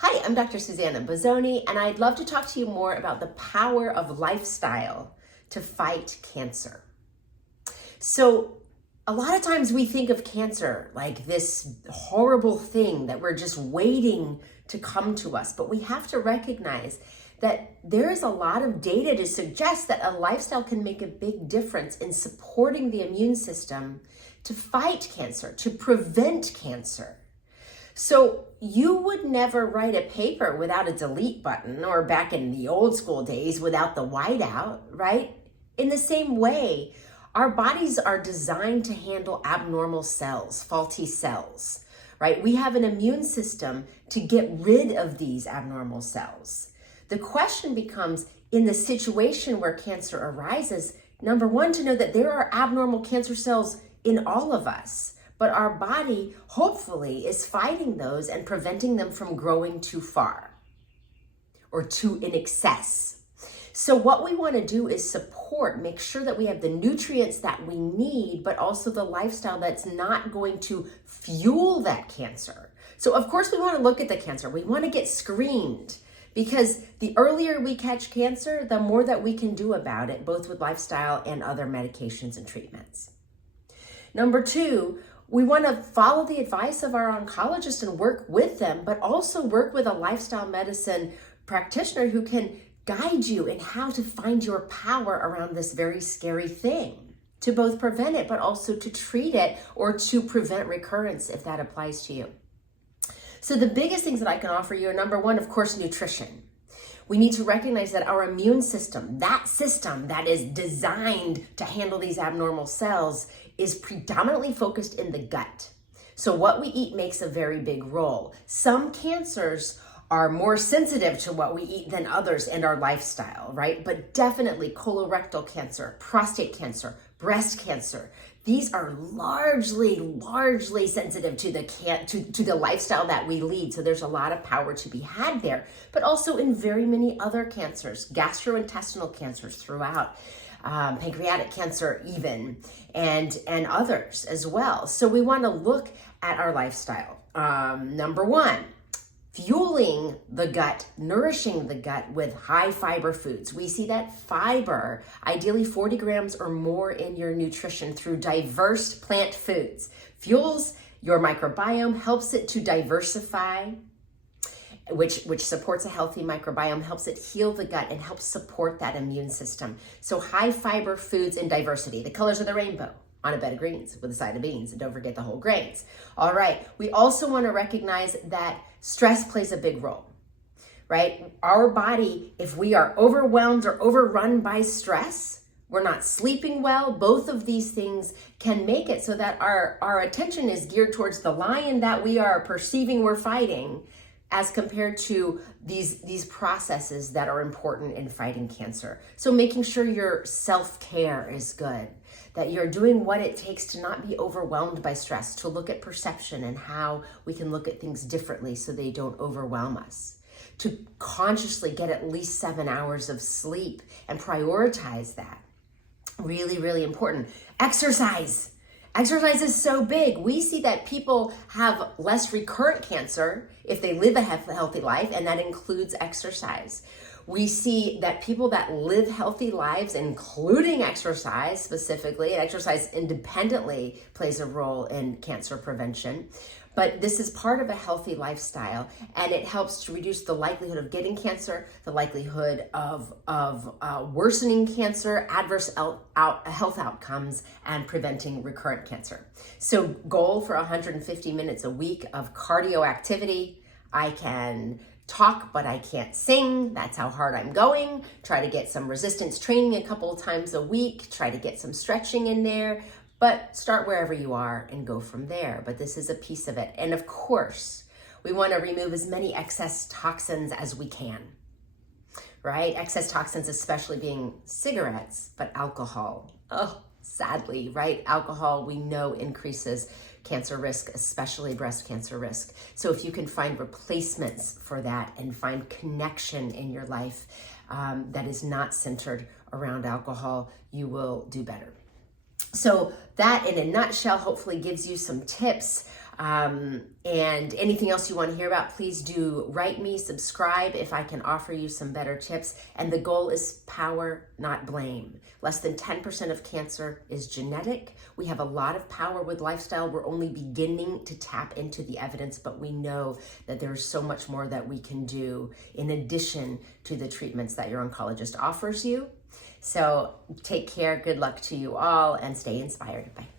Hi, I'm Dr. Susanna Bozzoni, and I'd love to talk to you more about the power of lifestyle to fight cancer. So, a lot of times we think of cancer like this horrible thing that we're just waiting to come to us, but we have to recognize that there is a lot of data to suggest that a lifestyle can make a big difference in supporting the immune system to fight cancer, to prevent cancer. So you would never write a paper without a delete button, or back in the old school days without the whiteout, right? In the same way, our bodies are designed to handle abnormal cells, faulty cells, right? We have an immune system to get rid of these abnormal cells. The question becomes, in the situation where cancer arises, number one, to know that there are abnormal cancer cells in all of us. But our body, hopefully, is fighting those and preventing them from growing too far or too in excess. So what we want to do is make sure that we have the nutrients that we need, but also the lifestyle that's not going to fuel that cancer. So of course, we want to look at the cancer. We want to get screened, because the earlier we catch cancer, the more that we can do about it, both with lifestyle and other medications and treatments. Number two, we want to follow the advice of our oncologist and work with them, but also work with a lifestyle medicine practitioner who can guide you in how to find your power around this very scary thing, to both prevent it, but also to treat it or to prevent recurrence if that applies to you. So the biggest things that I can offer you are, number one, of course, nutrition. We need to recognize that our immune system that is designed to handle these abnormal cells, is predominantly focused in the gut. So what we eat makes a very big role. Some cancers are more sensitive to what we eat than others and our lifestyle, right? But definitely colorectal cancer, prostate cancer, breast cancer, these are largely sensitive to the lifestyle that we lead. So there's a lot of power to be had there, but also in very many other cancers, gastrointestinal cancers throughout, pancreatic cancer even, and others as well. So we want to look at our lifestyle. Number one, fueling the gut, nourishing the gut with high fiber foods. We see that fiber, ideally 40 grams or more in your nutrition through diverse plant foods, fuels your microbiome, helps it to diversify, which supports a healthy microbiome, helps it heal the gut, and helps support that immune system. So high fiber foods and diversity, the colors of the rainbow on a bed of greens with a side of beans, and don't forget the whole grains. All right, we also want to recognize that stress plays a big role, right? Our body, if we are overwhelmed or overrun by stress, we're not sleeping well, both of these things can make it so that our attention is geared towards the lion that we are perceiving we're fighting, as compared to these processes that are important in fighting cancer. So making sure your self-care is good, that you're doing what it takes to not be overwhelmed by stress, to look at perception and how we can look at things differently so they don't overwhelm us, to consciously get at least 7 hours of sleep and prioritize that. Really important. Exercise. Exercise is so big. We see that people have less recurrent cancer if they live a healthy life, and that includes exercise. We see that people that live healthy lives, including exercise specifically, and exercise independently plays a role in cancer prevention. But this is part of a healthy lifestyle, and it helps to reduce the likelihood of getting cancer, the likelihood of worsening cancer, adverse health outcomes, and preventing recurrent cancer. So goal for 150 minutes a week of cardio activity. I can talk, but I can't sing. That's how hard I'm going. Try to get some resistance training a couple of times a week. Try to get some stretching in there. But start wherever you are and go from there. But this is a piece of it. And of course, we want to remove as many excess toxins as we can, right? Excess toxins, especially being cigarettes, but alcohol. Oh, sadly, right? Alcohol, we know, increases cancer risk, especially breast cancer risk. So if you can find replacements for that and find connection in your life that is not centered around alcohol, you will do better. So that, in a nutshell, hopefully gives you some tips And anything else you want to hear about, please do write me, subscribe if I can offer you some better tips. And the goal is power, not blame. Less than 10% of cancer is genetic. We have a lot of power with lifestyle. We're only beginning to tap into the evidence, but we know that there's so much more that we can do in addition to the treatments that your oncologist offers you. So take care, good luck to you all, and stay inspired. Bye.